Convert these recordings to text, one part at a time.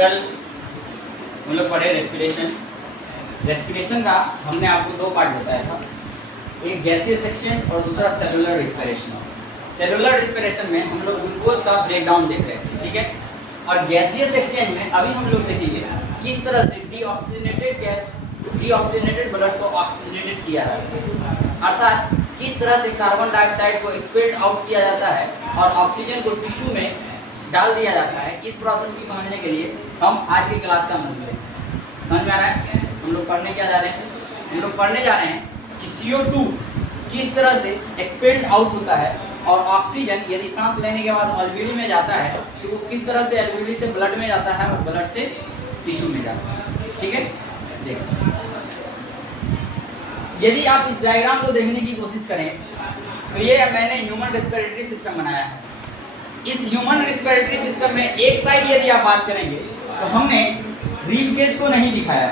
कल हम लोग पढ़े रेस्पिरेशन। रेस्पिरेशन का हमने आपको दो पार्ट बताया था, एक गैसीय सेक्शन और दूसरा सेलुलर रेस्पिरेशन। सेलुलर रेस्पिरेशन में हम लोग ग्लूकोज का ब्रेकडाउन देख रहे थे, ठीक है। और गैसीय सेक्शन में अभी हम लोग देखेंगे किस तरह से डीऑक्सीजनेटेड गैस, डीऑक्सीजनेटेड ब्लड को ऑक्सीजनेटेड किया जाता है, अर्थात किस तरह से कार्बन डाइऑक्साइड को एक्सपेल आउट किया जाता है और ऑक्सीजन को टिश्यू में डाल दिया जाता है। इस प्रोसेस को समझने के लिए हम आज की क्लास का मदद लेंगे। समझ में आ रहा है? हम लोग पढ़ने क्या जा रहे हैं? हम लोग पढ़ने जा रहे हैं कि CO2 किस तरह से एक्सपेल्ड आउट होता है और ऑक्सीजन यदि सांस लेने के बाद अल्वेओली में जाता है तो वो किस तरह से अल्वेओली से ब्लड में जाता है और ब्लड से टिश्यू में जाता है, ठीक है। देखो, यदि आप इस डायग्राम को देखने की कोशिश करें तो ये मैंने ह्यूमन रेस्पिरेटरी सिस्टम बनाया है। इस ह्यूमन रेस्पिरेटरी सिस्टम में एक साइड यदि आप बात करेंगे तो हमने रिब केज को नहीं दिखाया।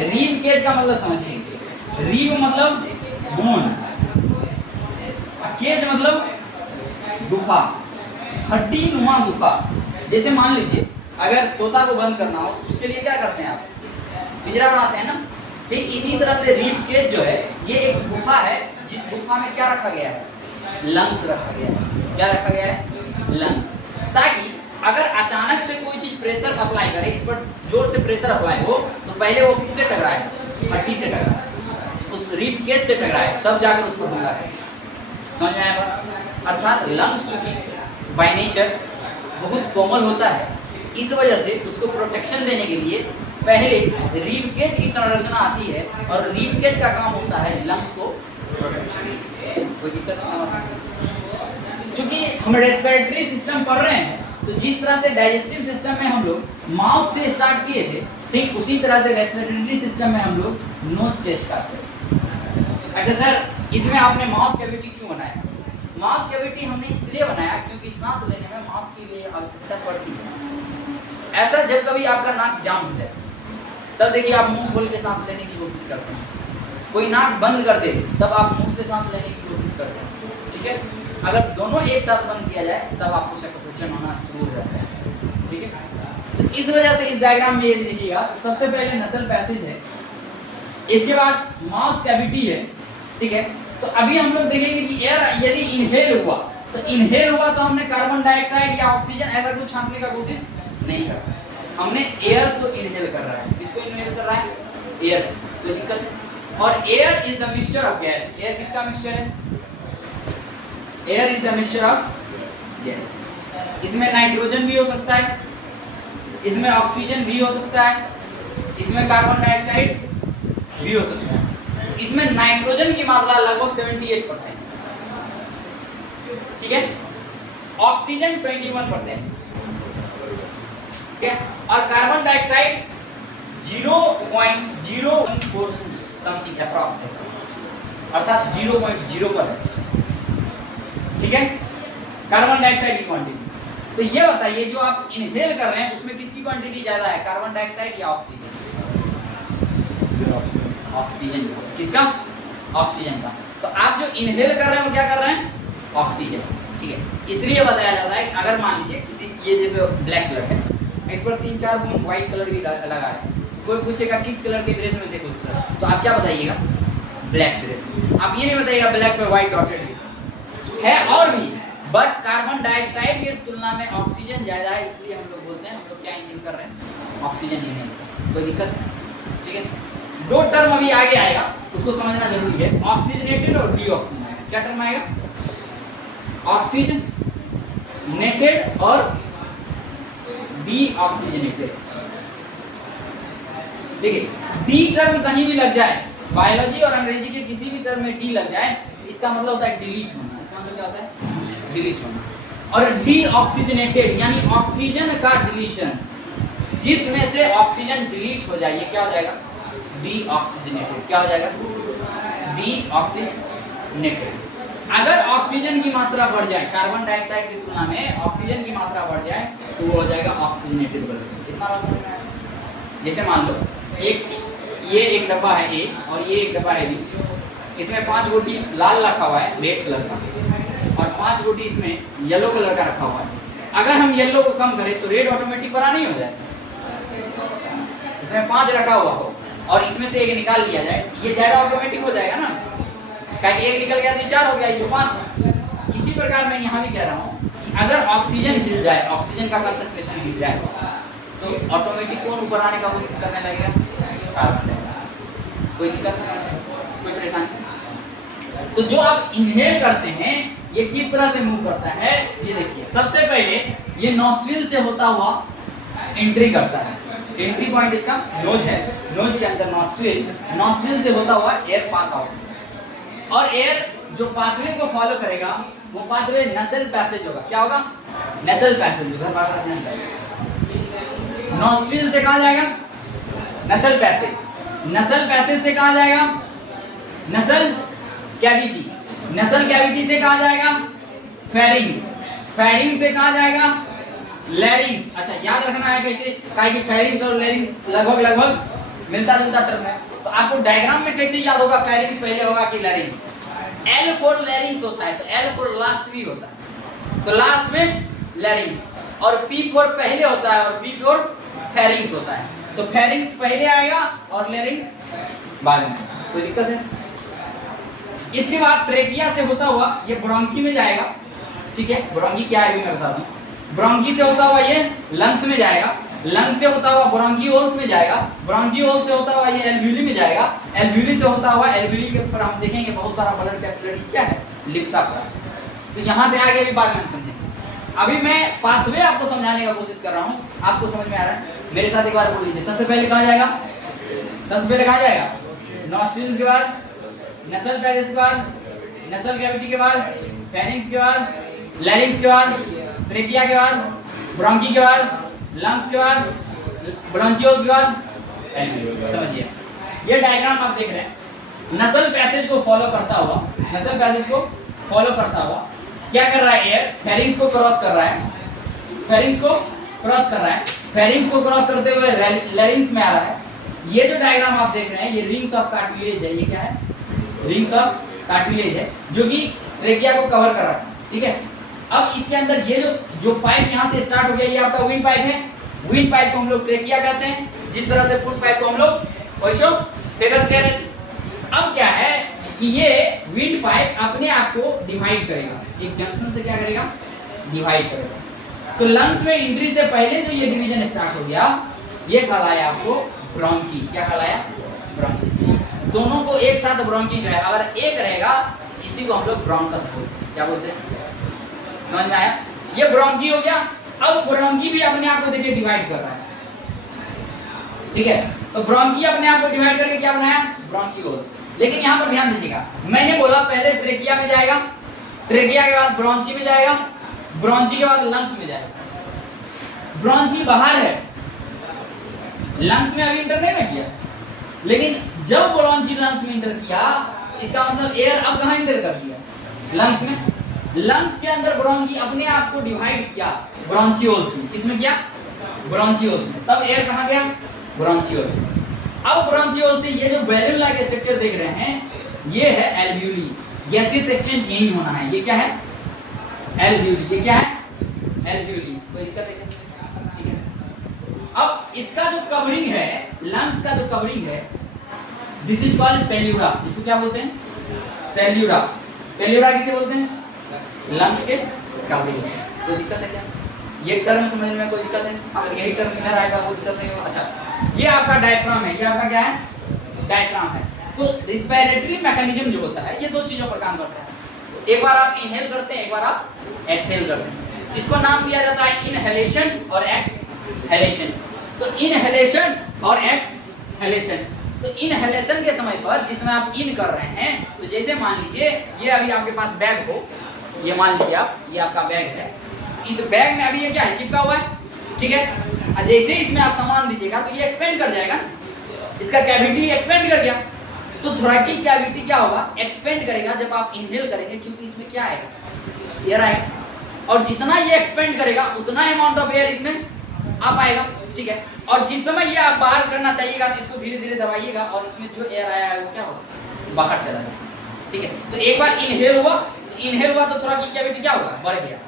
रिब केज का मतलब समझिए, रिब मतलब बोन, केज मतलब गुफा, हड्डी नुमा गुफा। जैसे मान लीजिए अगर तोता को बंद करना हो तो उसके लिए क्या करते हैं आप? पिंजरा बनाते हैं ना। ठीक इसी तरह से रिब केज जो है ये एक गुफा है, जिस गुफा में क्या रखा गया है? लंग्स रखा गया है। क्या रखा गया है? लंग्स। ताकि अगर अचानक से कोई चीज प्रेशर अप्लाई करे, इस पर जोर से प्रेशर अप्लाई हो तो पहले वो किससे टकराए? हड्डी से टकराए, उस रिब केज से टकराए, तब जाकर उसको हमला करे। समझ में आया? अर्थात लंग्स चूंकि बाय नेचर बहुत कोमल होता है, इस वजह से उसको प्रोटेक्शन देने के लिए पहले रिब केज की संरचना आती है और रिब केज का काम होता है लंग्स को प्रोटेक्शन। कोई दिक्कत नहीं। चूंकि हम रेस्पिरेटरी सिस्टम पढ़ रहे हैं तो जिस तरह से डाइजेस्टिव सिस्टम में हम लोग माउथ से स्टार्ट किए थे, ठीक उसी तरह से रेस्पिरेटरी सिस्टम में हम लोग नोज से स्टार्ट करें। अच्छा सर, इसमें आपने माउथ कैविटी क्यों बनाया? माउथ कैविटी हमने इसलिए बनाया क्योंकि सांस लेने में माउथ की लिए आवश्यकता पड़ती है। ऐसा जब कभी आपका नाक जाम हो जाए तब देखिए आप मुंह खोल के सांस लेने की कोशिश करते हैं। कोई नाक बंद कर दे तब आप मुंह से सांस लेने की कोशिश करते हैं, ठीक है। अगर दोनों एक साथ बंद किया जाए तब आपको सफोकेशन होना शुरू हो जाता है, ठीक है। तो इस वजह से इस डायग्राम में ये देखिएगा, तो सबसे पहले नसल पैसेज है, इसके बाद माउथ कैविटी है, ठीक है। तो अभी हम लोग देखेंगे कि एयर यदि इनहेल हुआ तो इनहेल हुआ तो हमने कार्बन डाइऑक्साइड या ऑक्सीजन ऐसा कुछ छांटने का कोशिश नहीं करना, हमने एयर को इनहेल कर रहा है। किसको इनहेल कर रहा है? एयर। कोई दिक्कत है? और air is the mixture of gas. Air किसका मिक्सचर है? Air is the mixture of gas. इसमें नाइट्रोजन भी हो सकता है, इसमें ऑक्सीजन भी हो सकता है, इसमें कार्बन डाइऑक्साइड भी हो सकता है। इसमें नाइट्रोजन की मात्रा लगभग 78%, ठीक है। ऑक्सीजन 21%, ठीक है। और कार्बन डाइऑक्साइड 0.042 समथिंग अप्रॉक्सीमेशन, अर्थात 0.0 पर है, ठीक है, कार्बन डाइऑक्साइड की क्वांटिटी। तो ये बताइए जो आप इनहेल कर रहे हैं उसमें किसकी क्वांटिटी ज्यादा है, कार्बन डाइऑक्साइड या ऑक्सीजन? ऑक्सीजन। किसका? ऑक्सीजन का। तो आप जो इनहेल कर रहे हैं वो क्या कर रहे हैं? ऑक्सीजन, ठीक है। इसलिए बताया जाता है कि अगर मान लीजिए किसी, ये जैसे ब्लैक कलर है, इस पर 3-4 बूंद व्हाइट कलर भी लगा है, तो कोई पूछेगा किस कलर के ड्रेस में थे कुछ सर, तो आप क्या बताइएगा? Black dress. आप ये नहीं बताइएगा ब्लैक पे व्हाइट डॉटेड है, और भी, बट कार्बन डाइऑक्साइड की तुलना में ऑक्सीजन ज्यादा है, इसलिए हम लोग बोलते हैं हम लोग क्या इनहेल कर रहे हैं? Oxygen inhale. कोई दिक्कत है? ठीक है। दो टर्म अभी आगे आएगा, उसको समझना जरूरी है, ऑक्सीजनेटेड और डीऑक्सीजनेटेड। क्या टर्म आएगा? ऑक्सीजन नेटेड और डीऑक्सीजनेटेड। देखिए, डी टर्म कहीं भी लग जाए, बायोलॉजी और अंग्रेजी के किसी भी टर्म में डी लग जाए, इसका मतलब होता है डिलीट होना। इसका मतलब क्या होता है? डिलीट होना। और डीऑक्सीजनेटेड यानी ऑक्सीजन का डिलीशन, जिसमें से ऑक्सीजन डिलीट हो जाए, ये क्या हो जाएगा? डीऑक्सीजनेटेड। क्या हो जाएगा? डीऑक्सीजनेटेड। अगर ऑक्सीजन की मात्रा बढ़ जाए, कार्बन डाइऑक्साइड की तुलना में ऑक्सीजन की मात्रा बढ़ जाए तो वो हो जाएगा ऑक्सीजनेटेड ब्लड। कितना बात समझ में आया? जैसे मान लो ये एक डब्बा है ए और ये एक डब्बा है बी, इसमें 5 गोटी लाल रखा हुआ है रेड कलर का, और 5 गोटी इसमें येलो कलर का रखा हुआ है। अगर हम येलो को कम करें तो रेड ऑटोमेटिक बड़ा नहीं हो जाए? इसमें 5 रखा हुआ हो और इसमें से एक निकाल लिया जाए, ये जाएगा ऑटोमेटिक हो जाएगा ना, क्योंकि एक निकल गया तो 4 हो गया, ये तो 5 है। इसी प्रकार मैं यहाँ भी कह रहा हूँ कि अगर ऑक्सीजन हिल जाए, ऑक्सीजन का कंसंट्रेशन हिल जाए, तो ऑटोमेटिक कौन ऊपर आने का कोशिश करने लगेगा? Carbon dioxide. कोई दिक्कत नहीं, कोई परेशानी? तो जो आप इनहेल करते हैं ये किस तरह से मूव करता है, ये देखिए। सबसे पहले ये नॉस्ट्रिल से होता हुआ एंट्री करता है, एंट्री पॉइंट इसका नोज है, नोज के अंदर नॉस्ट्रिल, नॉस्ट्रिल से होता हुआ एयर पास आउट, और एयर जो पाथवे को फॉलो करेगा वो पाथवे नसल पैसेज होगा। क्या होगा? नसल पैसेज। उधर भाषा से अंदर नॉस्ट्रिल से कहाँ जाएगा? नसल पैसेज। नसल पैसेज से कहाँ जाएगा? नसल कैविटी। नसल कैविटी से कहाँ जाएगा? फेरिंग्स। फेरिंग्स से कहाँ जाएगा? लैरिंग्स। अच्छा, याद रखना है कैसे, काहे कि फेरिंग्स और लैरिंग्स लगभग मिलता जुलता टर्म है, तो आपको डायग्राम में कैसे याद होगा फेरिंग्स पहले होगा कि लैरिंग्स? L फॉर लैरिंग्स होता है, तो L फॉर लास्ट भी होता है, तो लास्ट में लैरिंग्स, और P फॉर पहले होता है और P फॉर फेरिंग्स होता है, तो फेरिंग्स पहले आएगा और लैरिंग्स बाद में। कोई दिक्कत है? इसके बाद ट्रेकिया से होता हुआ ये ब्रोंकी में जाएगा, ठीक है? ब्रोंकी क्या है मैं बता दूं। ब्रोंकी से होता हुआ ये लंग्स में जाएगा, लंग्स से होता हुआ ब्रोंकियोल्स में जाएगा, ब्रोंकियोल से होता हुआ ये एल्व्यूली में जाएगा, एल्व्यूली से होता हुआ एल्व्यूली के ऊपर हम देखेंगे बहुत सारा ब्लड कैपिलरीज क्या है, लिपटा पड़ा। तो यहाँ से आगे अभी बाद में समझेंगे। अभी मैं पाथवे आपको समझाने का कोशिश कर रहा हूँ, आपको समझ में आ रहा है? मेरे साथ एक बार बोल लीजिए। सबसे पहले कहाँ जाएगा? सबसे पहले कहाँ जाएगा? नॉस्ट्रिल्स के बाद, नसल पैसेज के बाद, नसल कैविटी के बाद, फेरिंग्स के बाद, लैरिंग्स के बाद, ट्रेकिया के बाद, ब्रोंकी के बाद, लंग्स के बाद, ब्रोंकियोल्स के बाद, समझिए। ये डायग्राम आप देख रहे हैं, नसल पैसेज को फॉलो करता हुआ, नसल पैसेज को फॉलो करता हुआ क्या कर रहा है? एयर फेरिंग्स को क्रॉस कर रहा है, फेरिंग्स को क्रॉस कर रहा है, फेरिंग्स को क्रॉस करते हुए लैरिंग्स में आ रहा है। ये जो डायग्राम आप देख रहे हैं ये रिंग्स ऑफ कार्टिलेज है। ये क्या है? रिंग्स ऑफ कार्टिलेज है जो कि ट्रेकिया को कवर कर रहा है, ठीक है? अब इसके अंदर ये जो पाइप यहाँ से स्टार्ट हो गया, ये आपका विंड पाइप है। विंड पाइप को हम लोग ट्रेकिया कहते हैं, जिस तरह से फुट पाइप को हम लोग ओइसोफेगस कह रहे थे। अब क्या है कि ये विंड पाइप अपने आप को डिवाइड करेगा, एक जंक्शन से क्या करेगा? डिवाइड करेगा। तो लंग्स में एंट्री से पहले जो ये डिवीजन स्टार्ट हो गया, ये कहलाया आपको ब्रोंकी। क्या कहलाया? ब्रोंकी। दोनों को एक साथ ब्रोंकी जो है, अगर एक रहेगा इसी को हम लोग ब्रोंकस बोलते हैं। क्या बोलते हैं? समझ में आया? ये ब्रोंकी हो गया। अब ब्रोंकी भी अपने आप को देखिए डिवाइड कर रहा है, ठीक है? तो ब्रोंकी अपने आप को डिवाइड करके क्या बनाया? ब्रोंकियोल्स। लेकिन यहाँ पर ध्यान दीजिएगा, मैंने बोला पहले ट्रेकिया में जाएगा, ट्रेकिया के बाद ब्रोंची में जाएगा, ब्रोंची के बाद लंग्स में जाएगा। ब्रोंची बाहर है, लंग्स में अभी इंटर नहीं ना किया, लेकिन जब ब्रोंची लंग्स में इंटर किया इसका मतलब एयर अब कहाँ इंटर कर दिया? लंग्स में। लंग्स के अंदर ब्रोंकी अपने आप को डिवाइड किया ब्रोंचियोल्स में। किसमें किया? ब्रोंचियोल्स में। तब एयर कहाँ गया? ब्रोंचियोल्स में। अब ब्रोंचियोल से ये जो बैलून लाइक स्ट्रक्चर देख रहे हैं ये है एल्व्यूली। गैसियस एक्सचेंज यही होना है। ये क्या है? एल्व्यूली। ये क्या है? एल्व्यूली। कोई दिक्कत है क्या? ठीक है। अब इसका जो कवरिंग है, लंग्स का जो कवरिंग है, दिस इज कॉल्ड पेल्यूरा। इसको क्या बोलते हैं? पेल्यूरा। पेल्यूरा किसे बोलते हैं? लंग्स के कवरिंग। कोई दिक्कत है क्या? ये टर्म समझने में कोई दिक्कत है? अगर यही टर्म इधर आएगा कोई दिक्कत नहीं होगा। अच्छा, ये आपका डायफ्राम है। ये आपका क्या है? डायफ्राम है। तो रिस्पिरेटरी मैकेनिज्म जो होता है ये दो चीजों पर काम करता है। एक बार आप इनहेल करते हैं, एक बार आप एक्सहेल करते हैं। इसको नाम दिया जाता है इनहेलेशन और एक्सहेलेशन। तो इनहेलेशन और एक्सहेलेशन। तो इनहेलेशन के समय पर जिसमें आप इन कर रहे हैं, तो जैसे मान लीजिए ये अभी आपके पास बैग हो, ये मान लीजिए आप, ये आपका बैग है, इस बैग में अभी ये क्या है? चिपका हुआ है, ठीक है? जैसे इसमें आप सामान दीजिएगा तो ये एक्सपेंड कर जाएगा, इसका कैविटी एक्सपेंड कर गया। तो थोरैकिक कैविटी क्या होगा? एक्सपेंड करेगा जब आप इनहेल करेंगे, क्योंकि इसमें क्या आएगा? एयर आएगा, और जितना ये एक्सपेंड करेगा उतना अमाउंट ऑफ एयर इसमें आ पाएगा, ठीक है? और जिस समय ये आप बाहर करना चाहिएगा तो इसको धीरे धीरे दबाइएगा और इसमें जो एयर आया है वो क्या होगा? बाहर चला जाएगा, ठीक है? तो एक बार इनहेल हुआ, तो इनहेल हुआ तो थोरैकिक कैविटी क्या होगा? बढ़ गया।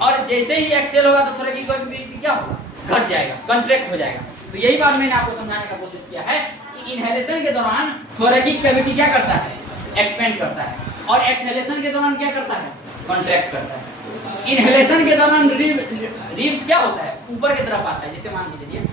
और जैसे ही एक्सहेल होगा तो थोरैकिक कैविटी क्या होगा? घट जाएगा, कंट्रैक्ट हो जाएगा। तो यही बात मैंने आपको समझाने का कोशिश किया है कि इनहेलेशन के दौरान थोरैकिक कैविटी क्या करता है, एक्सपेंड करता है, और एक्सहेलेशन के दौरान क्या करता है, कॉन्ट्रैक्ट करता है। इनहेलेशन के दौरान रिब्स क्या होता है, ऊपर की तरफ आता है, जिसे मान के चलिए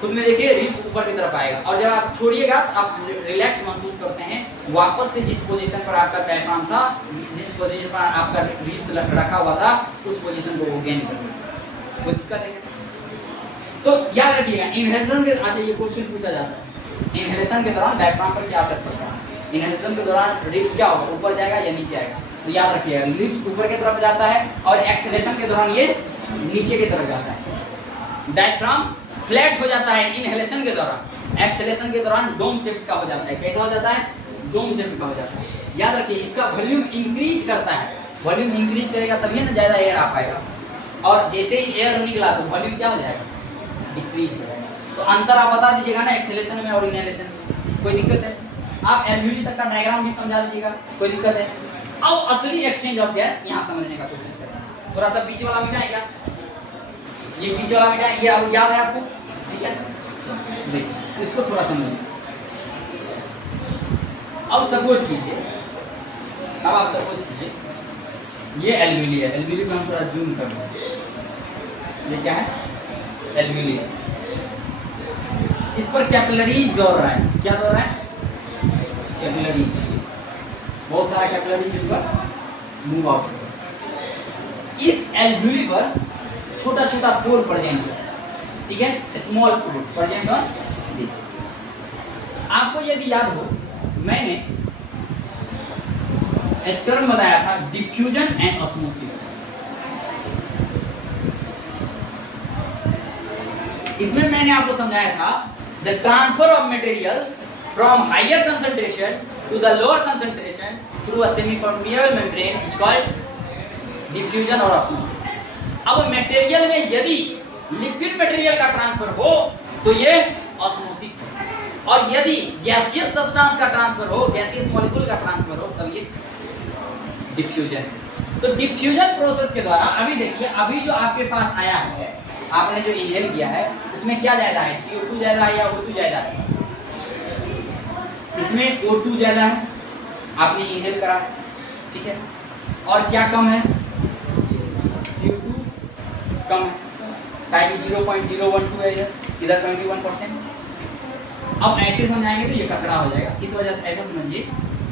खुद में देखिए रिब्स ऊपर की तरफ आएगा, और जब आप छोड़िएगा तो आप रिलैक्स महसूस करते हैं, वापस से जिस पोजीशन पर आपका डायफ्राम था, जिस पोजीशन पर आपका रिब्स रखा हुआ था, उस पोजीशन को वो गेन कर, कोई दिक्कत है? तो याद रखिएगा इनहेलेशन के, अच्छा ये क्वेश्चन पूछा जाता है, इनहेलेशन के दौरान डायफ्राम पर क्या असर पड़ता है? इनहेलेशन के दौरान रिब्स क्या होगा, ऊपर जाएगा या नीचे आएगा? तो याद रखिएगा रिब्स ऊपर की तरफ जाता है और एक्सहेलेशन के दौरान ये नीचे की तरफ जाता है। डायफ्राम फ्लैट हो जाता है इनहेलेशन के दौरान, एक्सहेलेशन के दौरान डोम शेप का हो जाता है। कैसा हो जाता है? डोम शेप का हो जाता है। याद रखिए इसका वॉल्यूम इंक्रीज करता है, वॉल्यूम इंक्रीज करेगा तभी ना ज्यादा एयर आ पाएगा, और जैसे ही एयर निकला तो वॉल्यूम क्या हो जाएगा, डिक्रीज हो जाएगा। तो अंतर आप बता दीजिएगा ना एक्सहेलेशन में और इनहेलेशन में, कोई दिक्कत है? आप एल्वेली तक का डायग्राम भी समझा दीजिएगा, कोई दिक्कत है? अब असली एक्सचेंज ऑफ गैस यहाँ समझने का कोशिश करें। थोड़ा सा बीच वाला मिटाएं क्या, ये बीच वाला मिटाएं, ये अब याद है आपको? ठीक है, देखिए इसको थोड़ा समझिए। अब सपोज कीजिए, अब आप सपोज कीजिए ये एल्वेली है, एल्वेली को हम थोड़ा जूम कर लेंगे, ये क्या है, एल्वेली है। इस पर कैपिलरीज दौड़ रहा है, क्या दौड़ रहा है, कैपिलरीज, बहुत सारा कैपिलरीज इस पर मूव आउट हो रहा है। इस एल्वेली पर छोटा छोटा पोर प्रेजेंट है, ठीक है, small pores present on this. आपको यदि याद हो मैंने एक टर्म बताया था डिफ्यूजन एंड ऑस्मोसिस। इसमें मैंने आपको समझाया था the transfer of materials from higher concentration to the lower concentration through a semi permeable membrane is called diffusion और ऑस्मोसिस। अब मटेरियल में यदि लिक्विड मटेरियल का ट्रांसफर हो तो ये ऑस्मोसिस है, और यदि गैसियस सब्सटेंस का ट्रांसफर हो, गैसियस मॉलिक्यूल का ट्रांसफर हो, तब ये डिफ्यूजन। तो डिफ्यूजन प्रोसेस के द्वारा अभी देखिए, अभी जो आपके पास आया है, आपने जो इनहेल किया है उसमें क्या ज्यादा है, CO2 ज्यादा है या O2 ज्यादा है? इसमें O2 ज्यादा है, आपने इनहेल करा, ठीक है, और क्या कम है, CO2 कम है, ताकि 0.012 है इधर 21%। अब ऐसे समझाएंगे तो ये कचरा हो जाएगा, इस वजह से ऐसा समझिए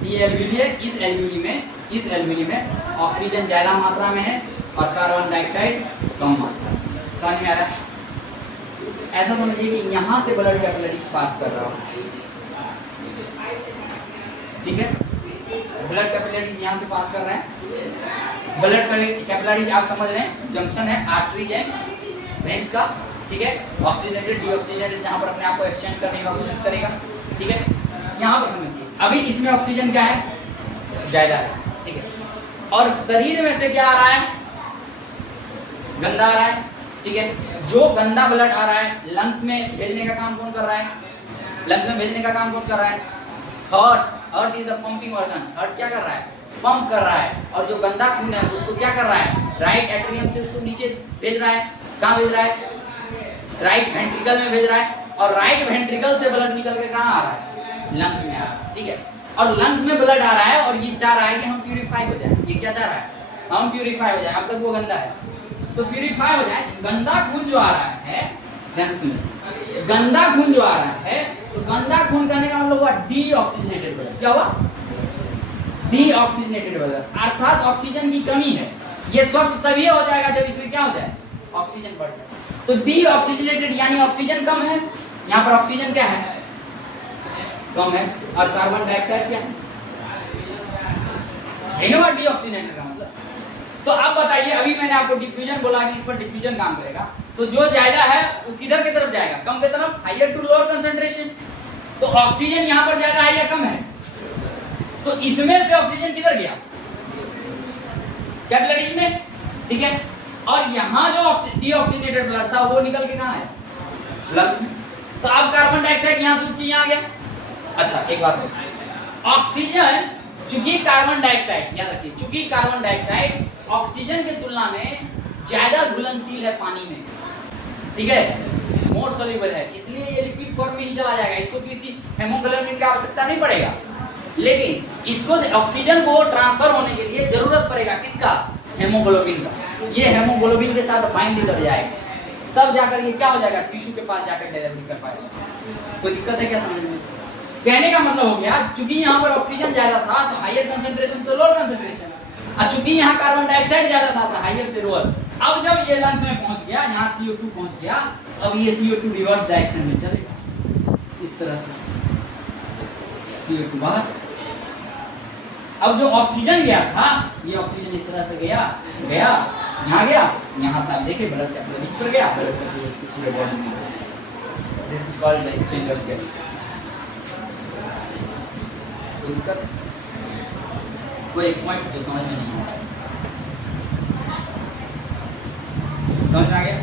ये एल्वेली है, इस एल्वेली में ऑक्सीजन ज्यादा मात्रा में है और कार्बन डाइऑक्साइड कम मात्रा में। समझ में आ रहा है? ऐसा समझिए कि यहाँ से ब्लड कैपिलरीज पास कर रहा हूँ, ठीक है, ब्लड कैपिलरीज यहाँ से पास कर रहा है। ब्लड कैपिलरीज आप समझ रहे हैं जंक्शन है आर्टरीज एंड वेन्स का, ठीक है, ऑक्सीजनेटेड डीऑक्सीजनेटेड जहाँ पर अपने आप को एक्सचेंज करने का कोशिश करेगा, ठीक है। यहाँ पर समझिए अभी इसमें ऑक्सीजन क्या है, ज्यादा है, ठीक है, और शरीर में से क्या आ रहा है, गंदा आ रहा है, ठीक है। जो गंदा ब्लड आ रहा है लंग्स में भेजने का काम कौन कर रहा है, लंग्स में भेजने का काम कौन कर रहा है, heart is the pumping organ, heart क्या कर रहा है, पंप कर रहा है, और जो गंदा खून है उसको क्या कर रहा है, राइट एट्रियम से उसको नीचे भेज रहा है, कहाँ भेज रहा है, राइट वेंट्रिकल में भेज रहा है, और राइट वेंट्रिकल से ब्लड निकल के कहाँ आ रहा है, लंग्स में आ रहा है, ठीक है। और लंग्स में ब्लड आ रहा है और ये चाह रहा है कि हम प्यूरिफाई हो जाए, ये क्या चाह रहा है, हम प्यूरिफाई हो जाए, अब तक वो गंदा है तो प्यूरिफाई हो जाए। गंदा खून जो आ रहा है, ध्यान से सुनिए, गंदा खून जो आ रहा है, तो गंदा खून करने का मतलब हुआ डीऑक्सीजनेटेड ब्लड, क्या हुआ, डीऑक्सीजनेटेड ब्लड, अर्थात ऑक्सीजन की कमी है। ये स्वच्छ तभी हो जाएगा जब इसमें क्या हो जाए, ऑक्सीजन बढ़ जाए। तो डीऑक्सीजनेटेड यानी ऑक्सीजन कम है, यहाँ पर ऑक्सीजन क्या है, कम है, और कार्बन डाइऑक्साइड क्या है, डीऑक्सीजनेटेड का मतलब। तो अब बताइए, अभी मैंने आपको डिफ्यूजन बोला कि इस पर डिफ्यूजन काम करेगा, तो जो ज्यादा है वो किधर की तरफ जाएगा, कम की तरफ, हायर टू लोअर कंसंट्रेशन। तो ऑक्सीजन यहाँ पर ज्यादा है या कम है, तो इसमें से ऑक्सीजन किधर गया, कैपिलरीज में, ठीक है, और यहाँ जो डीऑक्सीजनेटेड ब्लड था वो निकल के कहाँ है, लंग्स में। तो अब कार्बन डाइऑक्साइड यहाँ से उठ के यहाँ आ गया। अच्छा एक बात है, ऑक्सीजन चूंकि कार्बन डाइऑक्साइड, याद रखिए, चूंकि कार्बन डाइऑक्साइड ऑक्सीजन की तुलना में ज्यादा घुलनशील है पानी में, ठीक है, मोर सोल्यूबल है, इसलिए ये लिक्विड फॉर्म में ही चला जाएगा, इसको किसी हेमोग्लोबिन की आवश्यकता नहीं पड़ेगा। लेकिन इसको ऑक्सीजन को ट्रांसफर होने के लिए जरूरत पड़ेगा किसका, हेमोग्लोबिन का। ये हेमोग्लोबिन के साथ बाइंड कर जाएगा, तब जाकर ये क्या हो जाएगा, टिश्यू के पास जाकर डिलीवरी कर पाएगा। कोई दिक्कत है क्या समझ में? कहने का मतलब हो गया, चूंकि यहाँ पर ऑक्सीजन ज्यादा था तो हायर कंसंट्रेशन तो लोअर कंसंट्रेशन, और चूंकि यहाँ कार्बन डाइऑक्साइड ज्यादा था तो हायर से लोअर। अब जब ये लंग्स में पहुंच गया, यहाँ CO2 पहुंच गया, तो अब ये CO2 रिवर्स डायरेक्शन में चलेगा, इस तरह से CO2 बाहर। अब जो ऑक्सीजन गया था, ये ऑक्सीजन इस तरह से गया, यहाँ गया, यहाँ से आप देखिए ब्लड कैपिलरी पर गया, ब्लड कैपिलरी से पूरे बॉडी में। This is called the exchange of gas. दिक्कत कोई एक पॉइंट जो समझ में नहीं आया, समझ में आ गया?